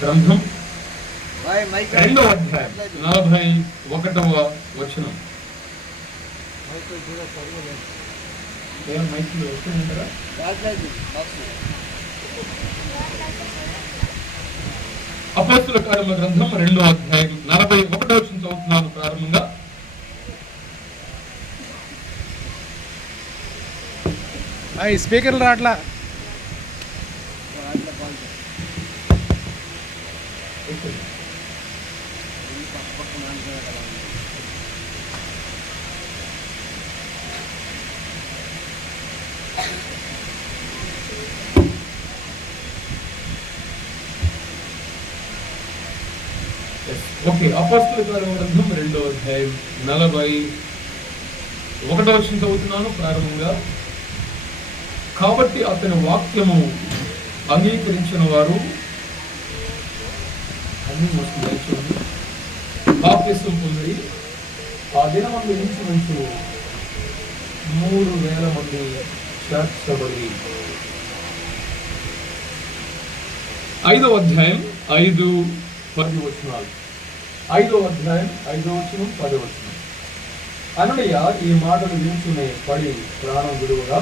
గ్రంథం 2వ అధ్యాయం 41వ వచనం. అపోస్తలుల కార్యముల గ్రంథం 2వ అధ్యాయం 41వ వచనం చదువుతున్నాను ప్రారంభంగా. స్పీకర్లు రాట్లా. ఓకే, అపోస్తలుల కార్యముల గ్రంథం 2వ అధ్యాయం 41వ వచనం చదువుతున్నాను ప్రారంభంగా. కాబట్టి అతని వాక్యము అంగీకరించిన వారు అన్ని బాప్తిసం పొంది ఆ దినమందు ఇంచుమించు 3,000 మంది చేర్చబడి. 5వ అధ్యాయం 5-10 వచనాలు. 5వ అధ్యాయం 5వ వచనం 10వ వచనం. అననీయ ఈ మాటలు వింటూనే పడి ప్రాణం విడువగా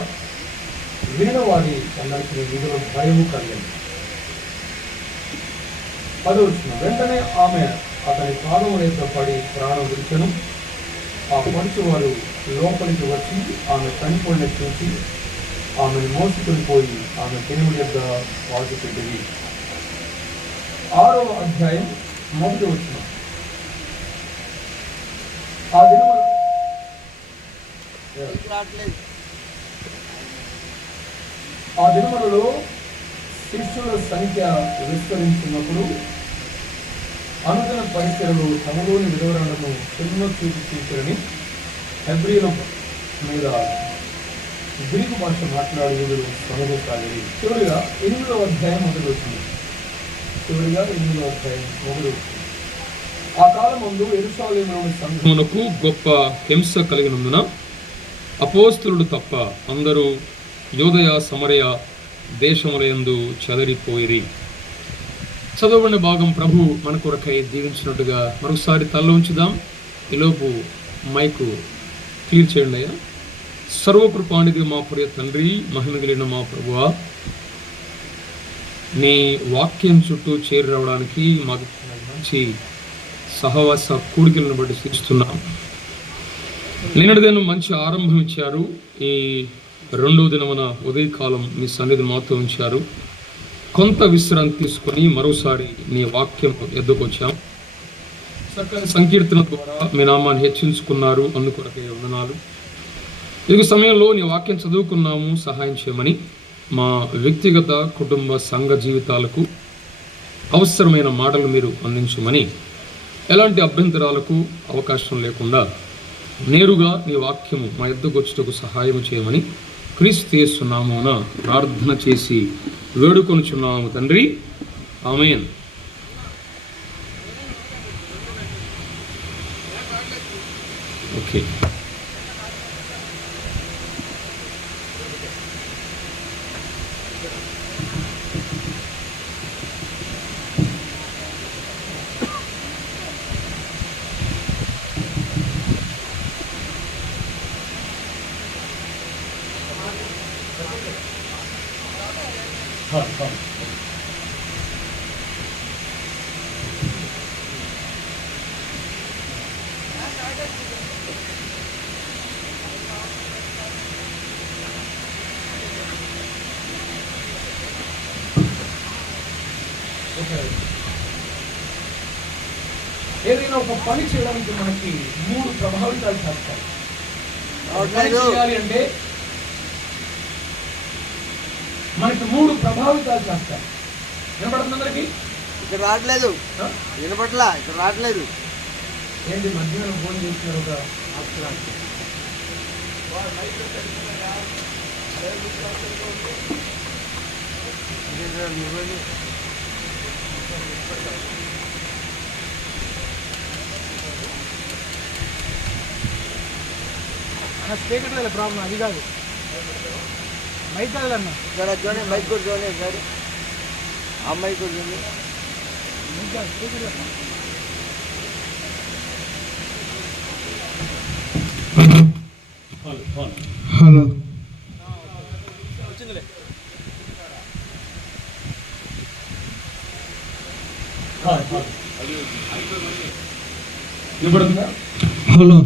వినిన వారి అందరికీ విడువ భయము కలిగింది. 10వ వచనం. వెంటనే ఆమె అతని పాదముల యొక్క పడి ప్రాణం విడిచెను. ఆ పడుచు వారు లోపలికి వచ్చి ఆమె చనిపోయిన చూసి ఆమెను మోసుకొని పోయి ఆమె దేవుడి యొక్క పాటు పెట్టింది. 6వ అధ్యాయం 1వ వచనం. ఆ దినములలో శిష్యుల సంఖ్య విస్తరించినప్పుడు అనుదిన పరిచయలు తమలోని విధవరాలను చిన్న చూపు చూశారని హెబ్రీల మీద గ్రీకు భాష మాట్లాడే వీళ్ళు సమగసాగి. చివరిగా 8వ అధ్యాయం మొదలువచ్చింది. ఆ కాలం ముందు యెరూషలేములోని సంఘమునకు గొప్ప హింస కలిగినందున అపోస్తలుడు తప్ప అందరూ యూదయ సమరయ దేశములయందు చెదరిపోయిరి. చదవబడిన భాగం ప్రభు మన కొరకై దీవించినట్టుగా మరొకసారి తల్ల ఉంచుదాం. ఈలోపు మైకు క్లియర్ చేయండి అయ్యా. సర్వకృపానిధి మా ప్రియ తండ్రి, మహిమగలిగిన మా ప్రభువా, నీ వాక్యం చుట్టూ చేరి రావడానికి మాకు మంచి సహవాస కూడికలను బట్టి శిస్తున్నాం. నిన్నటిదిన మంచి ఆరంభం ఇచ్చారు. ఈ 2వ దినమున ఉదయకాలం మీ సన్నిధి మాతో ఉంచారు. కొంత విశ్రాంతి తీసుకొని మరోసారి నీ వాక్యం ఎద్దుకొచ్చాం. చక్కని సంకీర్తన ద్వారా మీ నామాన్ని హెచ్చించుకున్నారు, అందుకొరకే వందనాలు. ఈ సమయంలో నీ వాక్యం చదువుకున్నాము, సహాయం చేయమని మా వ్యక్తిగత కుటుంబ సంఘ జీవితాలకు అవసరమైన మాటలు మీరు అందించమని, ఎలాంటి అభ్యంతరాలకు అవకాశం లేకుండా నేరుగా నీ వాక్యము మా యొద్దకు వచ్చుటకు సహాయం చేయమని క్రీస్తు యేసు నామమున ప్రార్థన చేసి వేడుకొనుచున్నాము తండ్రి, ఆమేన్. ఓకే, ఏదైనా ఒక పని చేయడానికి మనకి 3 ప్రభావితాలు చేస్తాయి. చేయాలి అంటే మనకి 3 ప్రభావితాలు చేస్తాయి. వినపడుతుంది అందరికి? ఇక్కడ రావట్లేదు, వినపట్లా, ఇక్కడ రావట్లేదు. ఏంటి మధ్యాహ్నం ఫోన్ చేస్తున్నారు ఒక స్పీకర్ లేదు ప్రాబ్లం, అది కాదు మైక్ కాదన్న. ఇక్కడ చూడండి, మైక్ కూడా చూడండి, ఆ మైక్ కూడా చూడండి. హలో హలో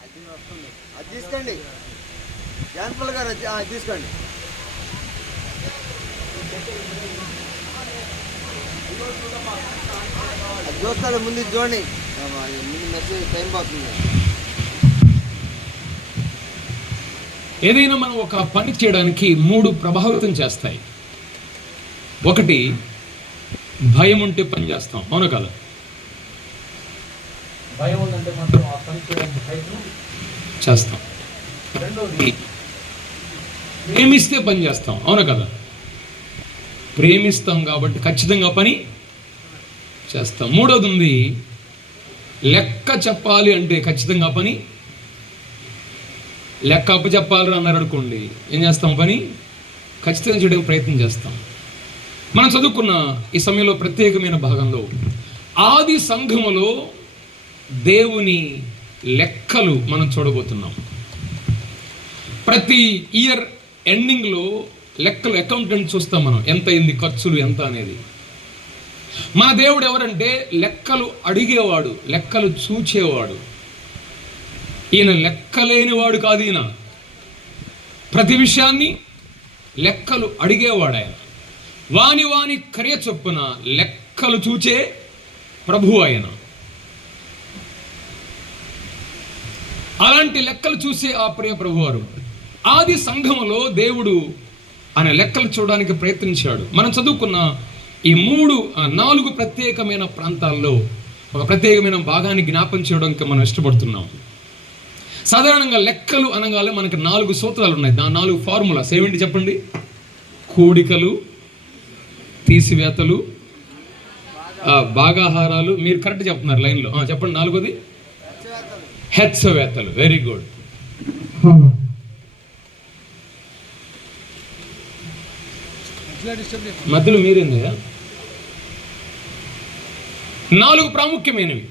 అది వస్తుంది, అది తీసుకోండి. జాన్పల్ గారు అది తీసుకోండి. అది చూస్తాడు, ముందు ఇది చూడండి. ముందు మెసేజ్ టైం పోతుంది. ఏదైనా మనం ఒక పని చేయడానికి 3 ప్రభావితం చేస్తాయి. ఒకటి, భయం ఉంటే పని చేస్తాం, అవును కదా? భయం ఉందంటే మాత్రం ఆ పని చేయడానికి ప్రయత్నం చేస్తాం. రెండోది, ప్రేమిస్తే పని చేస్తాం, అవును కదా? ప్రేమిస్తాం కాబట్టి ఖచ్చితంగా పని చేస్తాం. మూడోది ఉంది, లెక్క చెప్పాలి అంటే ఖచ్చితంగా పని, లెక్క అప్పు చెప్పాలి అన్నారు అనుకోండి, ఏం చేస్తాం? పని ఖచ్చితంగా చేయడానికి ప్రయత్నం చేస్తాం. మనం చదువుకున్న ఈ సమయంలో ప్రత్యేకమైన భాగంలో ఆది సంఘములో దేవుని లెక్కలు మనం చూడబోతున్నాం. ప్రతి ఇయర్ ఎండింగ్లో లెక్కలు, అకౌంటెంట్ చూస్తాం మనం, ఎంత అయింది, ఖర్చులు ఎంత అనేది. మన దేవుడు ఎవరంటే లెక్కలు అడిగేవాడు, లెక్కలు చూచేవాడు. ఈయన లెక్కలేనివాడు కాదు. ఈయన ప్రతి విషయాన్ని లెక్కలు అడిగేవాడు. ఆయన వాని వాని క్రియ చొప్పున లెక్కలు చూచే ప్రభు ఆయన. అలాంటి లెక్కలు చూసే ఆ ప్రియ ప్రభువారు ఆది సంఘములో దేవుడు ఆయన లెక్కలు చూడడానికి ప్రయత్నించాడు. మనం చదువుకున్న ఈ 4 ప్రత్యేకమైన ప్రాంతాల్లో ఒక ప్రత్యేకమైన భాగాన్ని జ్ఞాపం చేయడానికి మనం ఇష్టపడుతున్నాం. సాధారణంగా లెక్కలు అనగానే మనకి 4 సూత్రాలు ఉన్నాయి, 4 ఫార్ములాస్. ఏమిటి చెప్పండి? కూడికలు, తీసివేతలు, భాగాహారాలు. మీరు కరెక్ట్ చెప్తున్నారు లైన్లో. చెప్పండి. 4వది హెచ్చవేతలు. Very good. మధ్యలో మీరేంది? 4 ప్రాముఖ్యమైనవి.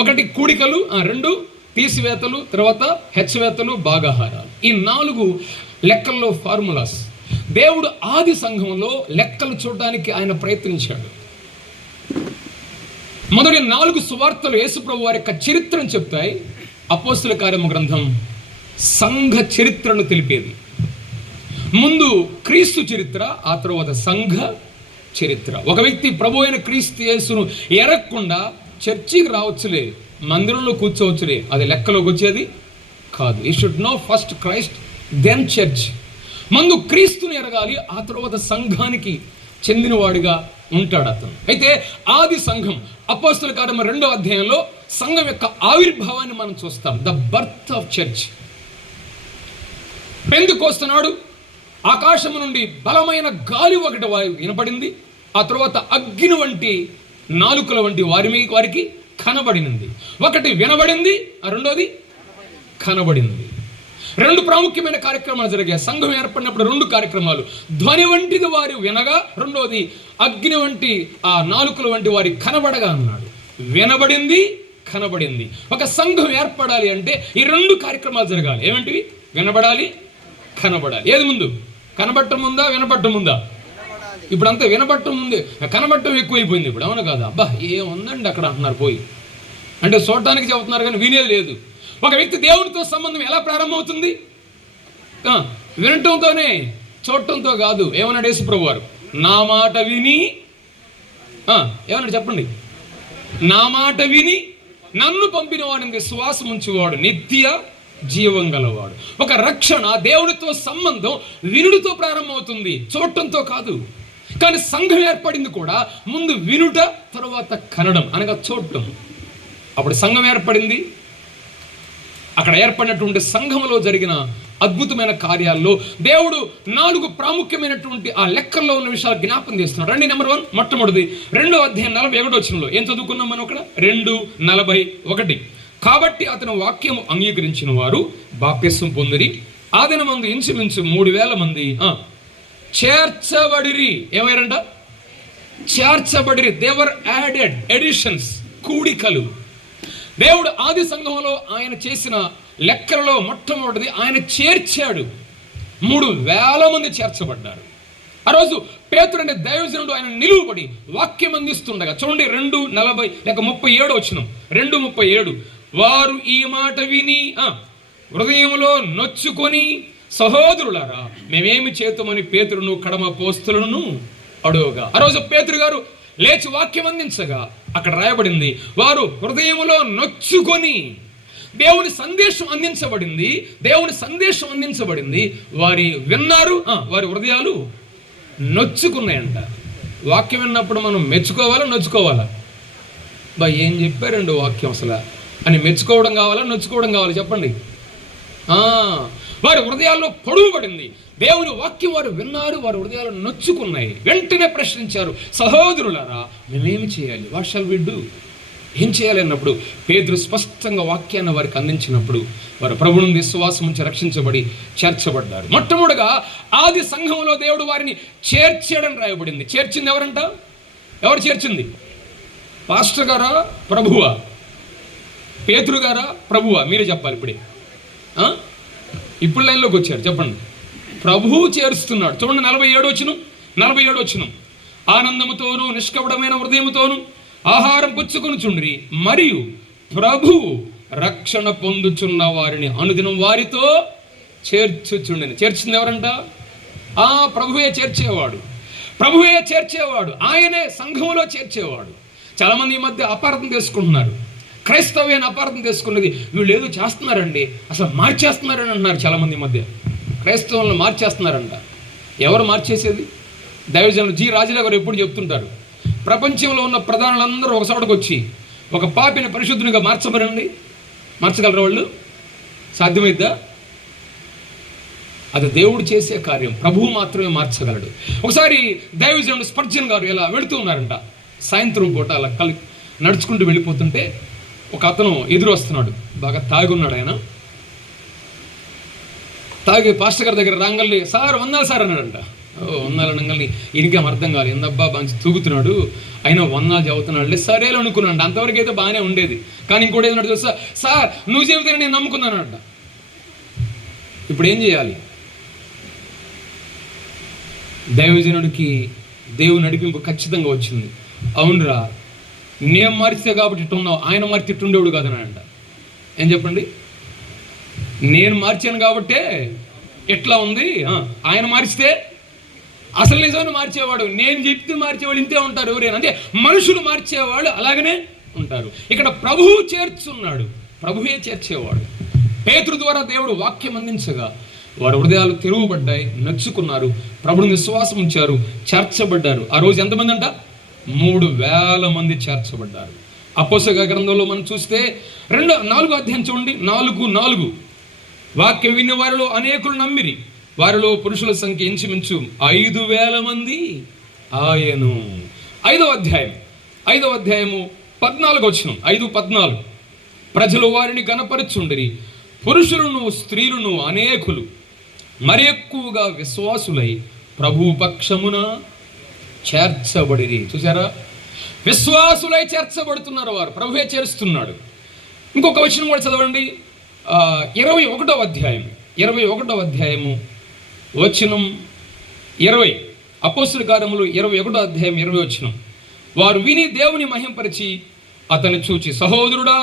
1 కూడికలు, 2 తీసివేతలు, తర్వాత హెచ్చవేతలు, భాగాహారాలు. ఈ 4 లెక్కల్లో ఫార్ములాస్. దేవుడు ఆది సంఘంలో లెక్కలు చూడడానికి ఆయన ప్రయత్నించాడు. మొదటి 4 సువార్తలు యేసుప్రభు వారి యొక్క చరిత్రను చెప్తాయి. అపోస్తుల కార్యము గ్రంథం సంఘ చరిత్రను తెలిపేది. ముందు క్రీస్తు చరిత్ర, ఆ తర్వాత సంఘ చరిత్ర. ఒక వ్యక్తి ప్రభు అయిన క్రీస్తు యేసును ఎరగకుండా చర్చికి రావచ్చులే, మందిరంలో కూర్చోవచ్చులే, అది లెక్కలోకి వచ్చేది కాదు. You should know first Christ then church. ముందు క్రీస్తుని ఎరగాలి, ఆ తర్వాత సంఘానికి చెందినవాడిగా ఉంటాడు అతను. అయితే ఆది సంఘం, అపోస్తుల కార్యము 2వ అధ్యాయంలో సంఘం యొక్క ఆవిర్భావాన్ని మనం చూస్తాం. The birth of church. Pentecost ఆకాశము నుండి బలమైన గాలి ఒకటి వినపడింది. ఆ తర్వాత అగ్ని వంటి నాలుకల వంటి వారికి కనబడినది. ఒకటి వినబడింది, రెండోది కనబడింది. 2 ప్రాముఖ్యమైన కార్యక్రమాలు జరిగాయి. సంఘం ఏర్పడినప్పుడు 2 కార్యక్రమాలు. ధ్వని వంటిది వారు వినగా, రెండోది అగ్ని వంటి ఆ నాలుకల వంటి వారి కనబడగా అన్నాడు. వినబడింది, కనబడింది. ఒక సంఘం ఏర్పడాలి అంటే ఈ 2 కార్యక్రమాలు జరగాలి. ఏమంటివి? వినబడాలి, కనబడాలి. ఏది ముందు? కనబడటం ముందా, వినబడటం ముందా? ఇప్పుడు అంతా వినబడటం ముందే, కనబడటం ఎక్కువైపోయింది ఇప్పుడు, అవును కాదా? అబ్బా ఏముందండి అక్కడ అంటున్నారు పోయి, అంటే చూడటానికి చెబుతున్నారు కానీ వినేది లేదు. ఒక వ్యక్తి దేవునితో సంబంధం ఎలా ప్రారంభమవుతుంది? వినటంతోనే, చూడటంతో కాదు. ఏమన్నాడు యేసుప్రభు వారు? నా మాట విని, ఏమన్నాడు చెప్పండి? నా మాట విని నన్ను పంపిన వాడిని విశ్వాసం ఉంచేవాడు నిత్య జీవం గలవాడు. ఒక రక్షణ, దేవుడితో సంబంధం వినుడితో ప్రారంభమవుతుంది, చూడటంతో కాదు. కానీ సంఘం ఏర్పడింది కూడా ముందు వినుట, తర్వాత కనడం అనగా చూడటం. అప్పుడు సంఘం ఏర్పడింది. అక్కడ ఏర్పడినటువంటి సంఘంలో జరిగిన అద్భుతమైన కార్యాల్లో దేవుడు 4 ప్రాముఖ్యమైనటువంటి ఆ లెక్కల్లో ఉన్న విషయాలు జ్ఞాపం చేస్తున్నాడు. రండి. నెంబర్ 1, మొట్టమొదటి 2వ అధ్యాయం 41వ వచనంలో ఏం చదువుకున్నాం మనం అక్కడ? 2:41. కాబట్టి అతను వాక్యము అంగీకరించిన వారు బాప్తిస్మం పొందిరి. ఆ దినమందు ఇంచుమించు 3,000 మంది చేర్చబడిరి. ఏమైరంట? చేర్చబడి, దేవర్ యాడెడ్, ఎడిషన్స్, కూడికలు. దేవుడు ఆది సంఘంలో ఆయన చేసిన లెక్కలలో మొట్టమొదటిది ఆయన చేర్చాడు. 3,000 మంది చేర్చబడ్డారు. ఆ రోజు పేతురు అనే దైవజనుడు ఆయన నిలువబడి వాక్యం అందిస్తుండగా, చూడండి 2:40 లేక 37 వచనం, 2:37, వారు ఈ మాట విని హృదయంలో నొచ్చుకొని, సహోదరులారా మేమేమి చేతుమని పేతురును కడమ పోస్తులను అడుగుగా. ఆ రోజు పేతురు గారు లేచి వాక్యం అందించగా అక్కడ రాయబడింది, వారు హృదయంలో నొచ్చుకొని, దేవుని సందేశం అందించబడింది, దేవుని సందేశం అందించబడింది, వారి విన్నారు, వారి హృదయాలు నొచ్చుకున్నాయంట. వాక్యం విన్నప్పుడు మనం మెచ్చుకోవాలా, నొచ్చుకోవాలా? ఏం చెప్పారండి వాక్యం అసలు అని మెచ్చుకోవడం కావాలా, నొచ్చుకోవడం కావాలా చెప్పండి? వారి హృదయాల్లో పొడుగుపడింది దేవుని వాక్యం. వారు విన్నారు, వారి హృదయాలు నొచ్చుకున్నాయి. వెంటనే ప్రశ్నించారు, సహోదరులారా మేమేమి చేయాలి? What shall we do? ఏం చేయాలి అన్నప్పుడు పేతురు స్పష్టంగా వాక్యాన్ని వారికి అందించినప్పుడు వారు ప్రభువుని విశ్వాసం నుంచి రక్షించబడి చేర్చబడ్డారు. మొట్టమొదటిగా ఆది సంఘంలో దేవుడు వారిని చేర్చాడని రాయబడింది. చేర్చింది ఎవరంట? ఎవరు చేర్చింది? పాస్టర్ గారా, ప్రభువా? పేతురు గారా, ప్రభువా? మీరే చెప్పాలి ఇప్పుడే. ఇప్పుడు లైన్లోకి వచ్చారు, చెప్పండి. ప్రభువు చేరుస్తున్నాడు. చూడండి 47 వచనం, ఆనందముతోనూ నిష్కపటమైన హృదయముతోనూ ఆహారం పుచ్చుకొని చుండ్రి, మరియు ప్రభువు రక్షణ పొందుచున్న వారిని అనుదినం వారితో చేర్చుచుండెను. చేర్చింది ఎవరంట? ప్రభువే చేర్చేవాడు. ప్రభువే చేర్చేవాడు. ఆయనే సంఘంలో చేర్చేవాడు. చాలామంది ఈ మధ్య అపార్థం చేసుకుంటున్నారు. క్రైస్తవ్యాన్ని అపార్థం చేసుకున్నది, వీళ్ళు ఏదో చేస్తున్నారండి, అసలు మార్చేస్తున్నారని అంటున్నారు. చాలామంది ఈ మధ్య క్రైస్తవులను మార్చేస్తున్నారంట. ఎవరు మార్చేసేది? దైవజనులు జి రాజుల గారు ఎప్పుడు చెప్తుంటారు, ప్రపంచంలో ఉన్న ప్రధానులందరూ ఒక చోటకు వచ్చి ఒక పాపిని పరిశుద్ధునిగా మార్చమనండి, మార్చగలరు వాళ్ళు? సాధ్యమైద్దా? అది దేవుడు చేసే కార్యం, ప్రభువు మాత్రమే మార్చగలడు. ఒకసారి దైవజనుడు స్పర్జన్ గారు ఇలా వెళుతూ ఉన్నారంట. సాయంత్రం పూట అలా నడుచుకుంటూ వెళ్ళిపోతుంటే ఒక అతను ఎదురు వస్తున్నాడు. బాగా తాగి ఉన్నాడు ఆయన. తాగి పాస్టర్ గారి దగ్గర రాంగల్ని, సార్ వందాలు సార్ అన్నాడంట. వందాలనగల్ని ఈయనకేం అర్థం కాదు, ఎందబ్బా మంచి తూగుతున్నాడు, అయినా వందాలు చదువుతున్నాడు. సరేలో అనుకున్నాడు. అంతవరకు అయితే బాగానే ఉండేది. కానీ ఇంకోటి ఏదన్నాడు తెలుసా, సార్ నువ్వు చెబితే నేను నమ్ముకున్నానంట. ఇప్పుడు ఏం చేయాలి? దైవజనుడికి దేవుని నడిపింపు ఖచ్చితంగా వచ్చింది. అవునురా, నేను మార్చితే కాబట్టి ఇట్టున్నావు, ఆయన మార్చి ఇట్టుండేవాడు కాదనంట. ఏం చెప్పండి? నేను మార్చాను కాబట్టే ఎట్లా ఉంది, ఆయన మార్చితే అసలు నిజాన్ని మార్చేవాడు, నేను చెప్తే మార్చేవాడు ఇంతే ఉంటారు. ఎవరైనా అంటే మనుషులు మార్చేవాళ్ళు అలాగనే ఉంటారు. ఇక్కడ ప్రభువు చేర్చున్నాడు, ప్రభువే చేర్చేవాడు. పేతురు ద్వారా దేవుడు వాక్యం అందించగా వారి హృదయాలు తెరువబడ్డాయి, నచ్చుకున్నారు, ప్రభువుని విశ్వాసం ఉంచారు, చేర్చబడ్డారు. ఆ రోజు ఎంతమంది అంట? 3,000 మంది చేర్చబడ్డారు. అపోస్తల గ్రంథంలో మనం చూస్తే 4వ అధ్యాయం చూడండి, 4:4, వాక్యం విన్న వారిలో అనేకులు నమ్మిరి, వారిలో పురుషుల సంఖ్య ఇంచుమించు 5,000 మంది ఆయను. 5వ అధ్యాయము 14వ వచనం, 5:14, ప్రజలు వారిని గణపరచుండిరి, పురుషులను స్త్రీలను అనేకులు మరి ఎక్కువగా విశ్వాసులై ప్రభు పక్షమున చేర్చబడిరి. చూసారా? విశ్వాసులై చేర్చబడుతున్నారు వారు, ప్రభువే చేరుస్తున్నాడు. ఇంకొక వచనం కూడా చదవండి, 21వ అధ్యాయము వచనం 20, అపోస్తలుల కార్యములు 21వ అధ్యాయం 20 వచనం, వారు విని దేవుని మహింపరిచి అతన్ని చూచి, సహోదరుడా,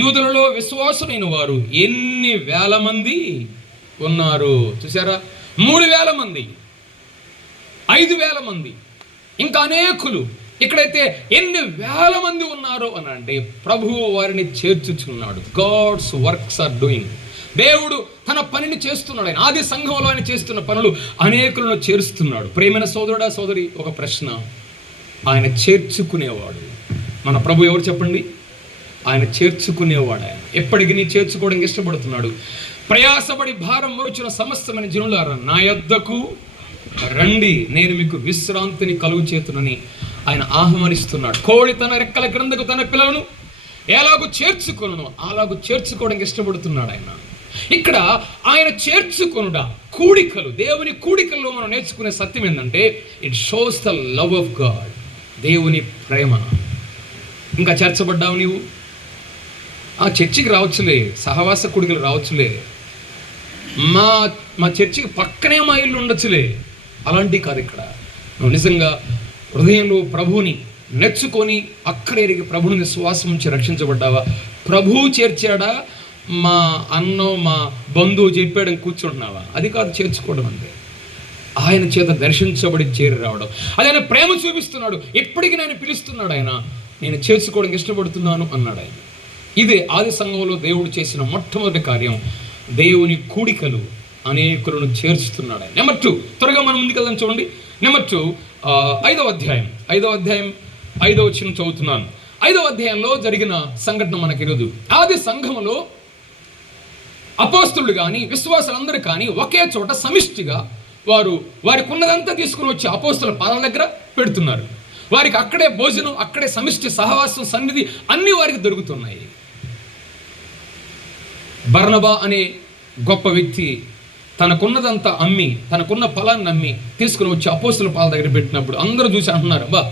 యూదులలో విశ్వాసులైన వారు ఎన్ని వేల మంది ఉన్నారు. చూసారా? 3,000 మంది, 5,000 మంది, ఇంకా అనేకులు. ఇక్కడైతే ఎన్ని వేల మంది ఉన్నారు అని అంటే ప్రభువు వారిని చేర్చుచున్నాడు. God's works are doing. దేవుడు తన పనిని చేస్తున్నాడు. ఆయన ఆది సంఘంలో ఆయన చేస్తున్న పనులు అనేకులను చేరుస్తున్నాడు. ప్రియమైన సోదరుడా, సోదరి, ఒక ప్రశ్న, ఆయన చేర్చుకునేవాడు. మన ప్రభు ఎవరు చెప్పండి? ఆయన చేర్చుకునేవాడు. ఆయన ఎప్పటికీ చేర్చుకోవడానికి ఇష్టపడుతున్నాడు. ప్రయాసపడి భారం మోచిన సమస్తమైన జనులారా నా యొద్దకు రండి, నేను మీకు విశ్రాంతిని కలుగు చేతునని ఆయన ఆహ్వానిస్తున్నాడు. కోడి తన రెక్కల క్రిందకు తన పిల్లలను ఎలాగూ చేర్చుకొనును అలాగూ చేర్చుకోవడానికి ఇష్టపడుతున్నాడు ఆయన. ఇక్కడ ఆయన చేర్చుకొనుట, కూడికలు, దేవుని కూడికల్లో మనం నేర్చుకునే సత్యం ఏంటంటే it shows the love of God. దేవుని ప్రేమ. ఇంకా చేర్చబడ్డావు నీవు. ఆ చర్చికి రావచ్చులే, సహవాస కుడికలు రావచ్చులే, మా చర్చికి పక్కనే మా ఇల్లు ఉండొచ్చులే. అలాంటివి కాదు ఇక్కడ. నువ్వు నిజంగా హృదయంలో ప్రభువుని నెచ్చుకొని అక్కడేరికి ప్రభుని విశ్వాసం నుంచి రక్షించబడ్డావా? ప్రభువు చేర్చాడా, మా అన్నో మా బంధువు చెప్పాడని కూర్చుంటున్నావా? అది కాదు చేర్చుకోవడం అంటే. ఆయన చేత దర్శించబడి చేరి రావడం. అది ఆయన ప్రేమ చూపిస్తున్నాడు. ఎప్పటికీ నేను పిలుస్తున్నాడు ఆయన. నేను చేర్చుకోవడానికి ఇష్టపడుతున్నాను అన్నాడు ఆయన. ఇదే ఆది సంఘంలో దేవుడు చేసిన మొట్టమొదటి కార్యం. దేవుని కూడికలు అనేకులను చేర్చుతున్నాడు ఆయన. నెంబర్ 2, త్వరగా మనం ముందుకెళ్దాం చూడండి. నెంబర్ 2, 5వ అధ్యాయం 5వ వచనం చదువుతున్నాను. 5వ అధ్యాయంలో జరిగిన సంఘటన మనకి ఈరోజు. ఆది సంఘములో అపోస్తలులు కానీ విశ్వాసులందరూ కానీ ఒకే చోట సమిష్టిగా వారికి ఉన్నదంతా తీసుకుని వచ్చి అపోస్తలుల పాదాల దగ్గర పెడుతున్నారు. వారికి అక్కడే భోజనం, అక్కడే సమిష్టి సహవాసం, సన్నిధి అన్ని వారికి దొరుకుతున్నాయి. బర్నబా అనే గొప్ప వ్యక్తి తనకున్నదంతా అమ్మి, తనకున్న ఫలాన్ని అమ్మి తీసుకుని వచ్చి అపోస్తలుల పాదాల దగ్గర పెట్టినప్పుడు అందరూ చూసి అంటున్నారు, అబ్బా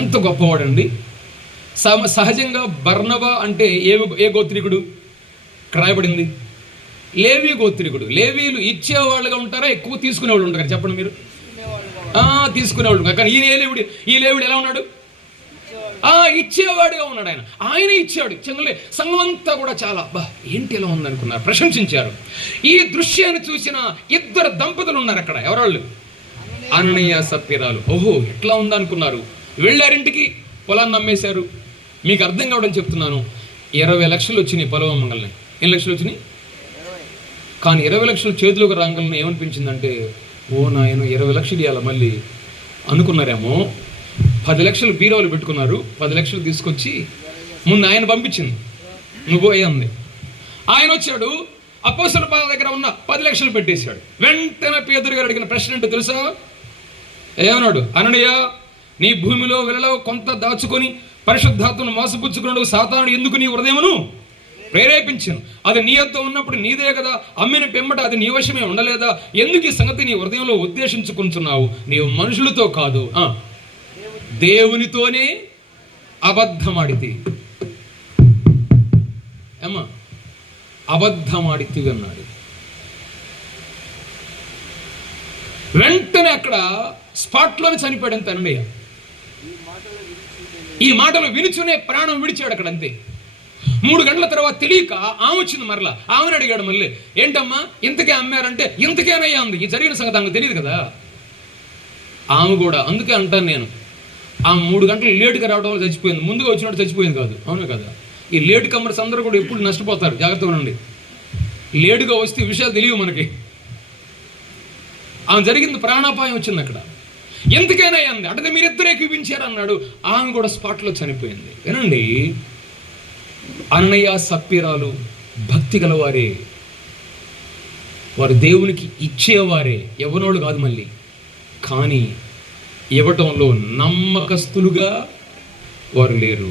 ఎంత గొప్పవాడండి. సహజంగా బర్నబా అంటే ఏ గోత్రికుడు? ఇక్కడ రాయబడింది లేవీ గోత్రికుడు. లేవీలు ఇచ్చేవాళ్ళుగా ఉంటారా, ఎక్కువ తీసుకునేవాళ్ళు ఉంటారు? చెప్పండి మీరు. తీసుకునేవాళ్ళు. కానీ ఈ లేవుడు ఎలా ఉన్నాడు? ఇచ్చేవాడుగా ఉన్నాడు. ఆయన ఇచ్చాడు. చంద్రులే సంఘం అంతా కూడా చాలా ఏంటి ఎలా ఉందనుకున్నారు, ప్రశంసించారు. ఈ దృశ్యాన్ని చూసిన 2 దంపతులు ఉన్నారు అక్కడ. ఎవరాళ్ళు? అననీయ సప్ఫీరాలు. ఓహో ఎట్లా ఉందనుకున్నారు. వెళ్ళారింటికి, పొలాన్ని అమ్మేశారు. మీకు అర్థం కావడం చెప్తున్నాను. 20 లక్షలు వచ్చినాయి పొలం అమ్మగలని. ఎన్ని లక్షలు వచ్చినాయి? కానీ 20 లక్షలు చేతులకు రాగాలని ఏమనిపించిందంటే, ఓ నాయన 20 లక్షలు ఇవ్వాలి మళ్ళీ అనుకున్నారేమో. 10 లక్షలు బీరోలు పెట్టుకున్నారు. 10 లక్షలు తీసుకొచ్చి ముందు ఆయన పంపించింది, నువ్వు అయ్యింది. ఆయన వచ్చాడు, అపోస్తలుల పాదాల దగ్గర ఉన్న 10 లక్షలు పెట్టేశాడు. వెంటనే పేతురు గారు అడిగిన ప్రశ్న ఏంటో తెలుసా? ఏమన్నాడు? అననీయ, నీ భూమిలో వెలలో కొంత దాచుకొని పరిశుద్ధాత్మను మోసపుచ్చుకున్నాడు. సాతానుడు ఎందుకు నీ హృదయమును ప్రేరేపించను? అది నీ యొద్ద ఉన్నప్పుడు నీదే కదా. అమ్మిన పెమ్మట అది నీ వశమే ఉండలేదా? ఎందుకు ఈ సంగతి నీ హృదయంలో ఉద్దేశించుకుంటున్నావు? నీవు మనుషులతో కాదు, దేవునితోనే అబద్ధమాడితి. ఏమా అబద్ధమాడితి అన్నాడు. వెంటనే అక్కడ స్పాట్లోనే చనిపోయాడు. అంత అననీయ ఈ మాటలు వినిచునే ప్రాణం విడిచాడు అక్కడ. అంతే. 3 గంటల తర్వాత తెలియక ఆమె వచ్చింది. మరలా ఆమెను అడిగాడు మళ్ళీ, ఏంటమ్మా ఇంతకే అమ్మారంటే? ఇంతకేనయ్యా ఉంది. ఈ జరిగిన సంగతి ఆమెకు తెలియదు కదా. ఆమె కూడా అందుకే అంటాను నేను, ఆమె 3 గంటలు లేటుగా రావడం వల్ల చచ్చిపోయింది. ముందుగా వచ్చినట్టు చచ్చిపోయింది కాదు. అవును కదా. ఈ లేటు కమ్మర్స్ అందరూ కూడా ఎప్పుడు నష్టపోతారు. జాగ్రత్తగా ఉండండి. లేటుగా వస్తే విషయాలు తెలియవు మనకి. ఆమె జరిగింది ప్రాణాపాయం వచ్చింది అక్కడ. ఎందుకైనా అంది. అంటే మీరిద్దరే చూపించారు అన్నాడు. ఆమె కూడా స్పాట్లో చనిపోయింది. వినండి, అననీయ సప్ఫీరాలు భక్తి గలవారే. వారు దేవునికి ఇచ్చేవారే, ఎవనోళ్ళు కాదు మళ్ళీ. కానీ ఇవ్వటంలో నమ్మకస్తులుగా వారు లేరు.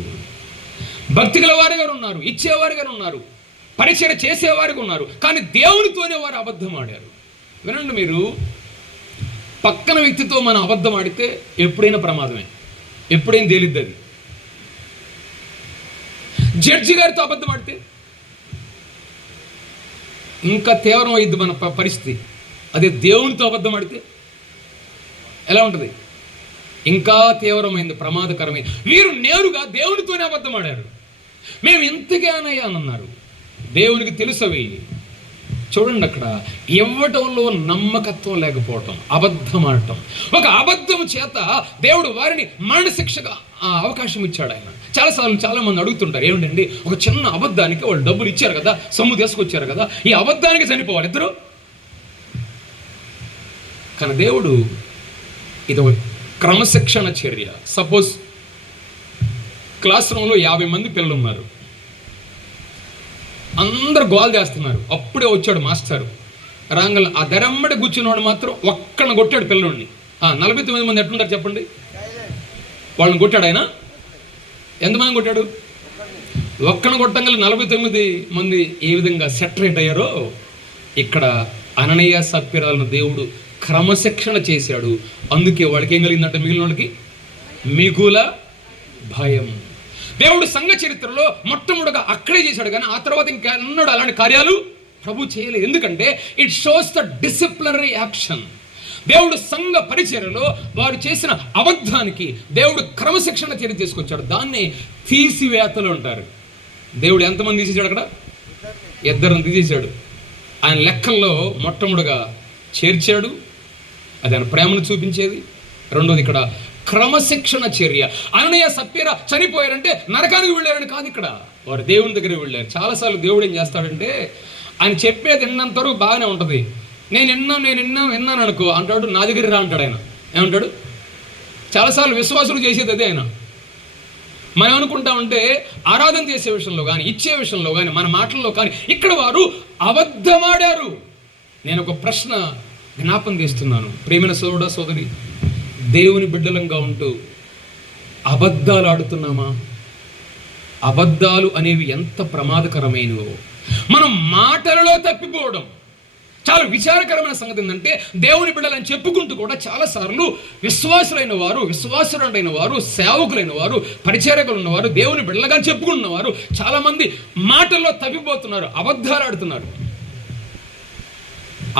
భక్తి గలవారుగా ఉన్నారు, ఇచ్చేవారుగా ఉన్నారు, పరిచయం చేసేవారుగా ఉన్నారు. కానీ దేవునితోనే వారు అబద్ధం ఆడారు. వినండి మీరు, పక్కన వ్యక్తితో మనం అబద్ధం ఆడితే ఎప్పుడైనా ప్రమాదమే, ఎప్పుడైనా తేలిద్ది. అది జడ్జి గారితో అబద్ధం ఆడితే ఇంకా తీవ్రం అయింది మన పరిస్థితి. అదే దేవునితో అబద్ధం ఆడితే ఎలా ఉంటుంది? ఇంకా తీవ్రమైంది, ప్రమాదకరమైంది. వీరు నేరుగా దేవునితోనే అబద్ధం ఆడారు. మేము ఇంతకేనయ్యా అని అన్నారు. దేవునికి తెలుసవి. చూడండి, అక్కడ ఇవ్వటంలో నమ్మకత్వం లేకపోవటం, అబద్ధం ఆడటం. ఒక అబద్ధం చేత దేవుడు వారిని మరణశిక్షగా అవకాశం ఇచ్చాడు ఆయన. చాలాసార్లు చాలామంది అడుగుతుంటారు, ఏమిటండి ఒక చిన్న అబద్ధానికి వాళ్ళు డబ్బులు ఇచ్చారు కదా, సొమ్ము తీసుకొచ్చారు కదా, ఈ అబద్ధానికి చనిపోవాలి ఇద్దరు. కానీ దేవుడు ఇది ఒక క్రమశిక్షణ చర్య. సపోజ్ క్లాస్ రూమ్లో 50 మంది పిల్లలు ఉన్నారు. అందరూ గోల్ చేస్తున్నారు. అప్పుడే వచ్చాడు మాస్టర్. రాంగల్ ఆ దరమ్మడి కూర్చున్నవాడు మాత్రం ఒక్కడిని కొట్టాడు పిల్లల్ని. 49 మంది ఎట్లుంటారు చెప్పండి? వాళ్ళని కొట్టాడు ఆయన. ఎంతమంది కొట్టాడు? ఒక్కడిని కొట్టంగల 49 మంది ఏ విధంగా సెటరేట్ అయ్యారో ఇక్కడ అననీయ సప్ఫీరాలను దేవుడు క్రమశిక్షణ చేశాడు. అందుకే వాళ్ళకి ఏం కలిగిందంటే మిగిలిన వాళ్ళకి మిగుల భయం. దేవుడు సంఘ చరిత్రలో మొట్టమొదటిగా అక్కడే చేశాడు, కానీ ఆ తర్వాత ఇంకా ఎన్నడూ అలాంటి కార్యాలు ప్రభు చేయలేదు. ఎందుకంటే it shows the disciplinary action. దేవుడు సంఘ పరిచర్యలో వారు చేసిన అబద్ధానికి దేవుడు క్రమశిక్షణ చర్య తీసుకొచ్చాడు. దాన్ని తీసివేతలు అంటారు. దేవుడు ఎంతమంది తీసేశాడు? అక్కడ 2 తీసేశాడు. ఆయన లెక్కల్లో మొట్టమొదటిగా చేర్చాడు. అది ఆయన ప్రేమను చూపించేది. రెండోది ఇక్కడ క్రమశిక్షణ చర్య. అననీయ సప్పీరా చనిపోయారంటే నరకానికి వెళ్ళారని కాదు, ఇక్కడ వారు దేవుని దగ్గరికి వెళ్ళారు. చాలాసార్లు దేవుడు ఏం చేస్తాడంటే ఆయన చెప్పేది విన్నంత వరకు బాగానే ఉంటుంది. నేను విన్నాను అనుకో అంటాడు, నా దగ్గర రా అంటాడు. ఆయన ఏమంటాడు? చాలాసార్లు విశ్వాసులు చేసేది అదే. ఆయన మనం అనుకుంటామంటే ఆరాధన చేసే విషయంలో కానీ, ఇచ్చే విషయంలో కానీ, మన మాటల్లో కానీ, ఇక్కడ వారు అబద్ధమాడారు. నేను ఒక ప్రశ్న జ్ఞాపం చేస్తున్నాను. ప్రేమైన సోదరుడా సోదరి, దేవుని బిడ్డలంగా ఉంటూ అబద్ధాలు ఆడుతున్నామా? అబద్ధాలు అనేవి ఎంత ప్రమాదకరమైనవో. మనం మాటలలో తప్పిపోవడం చాలా విచారకరమైన సంగతి. ఏంటంటే దేవుని బిడ్డలని చెప్పుకుంటూ కూడా చాలాసార్లు విశ్వాసులైన వారు, విశ్వాసులైన వారు, సేవకులైన వారు, పరిచారకులు ఉన్నవారు, దేవుని బిడ్డలుగా చెప్పుకుంటున్నవారు చాలామంది మాటల్లో తప్పిపోతున్నారు, అబద్ధాలు ఆడుతున్నారు.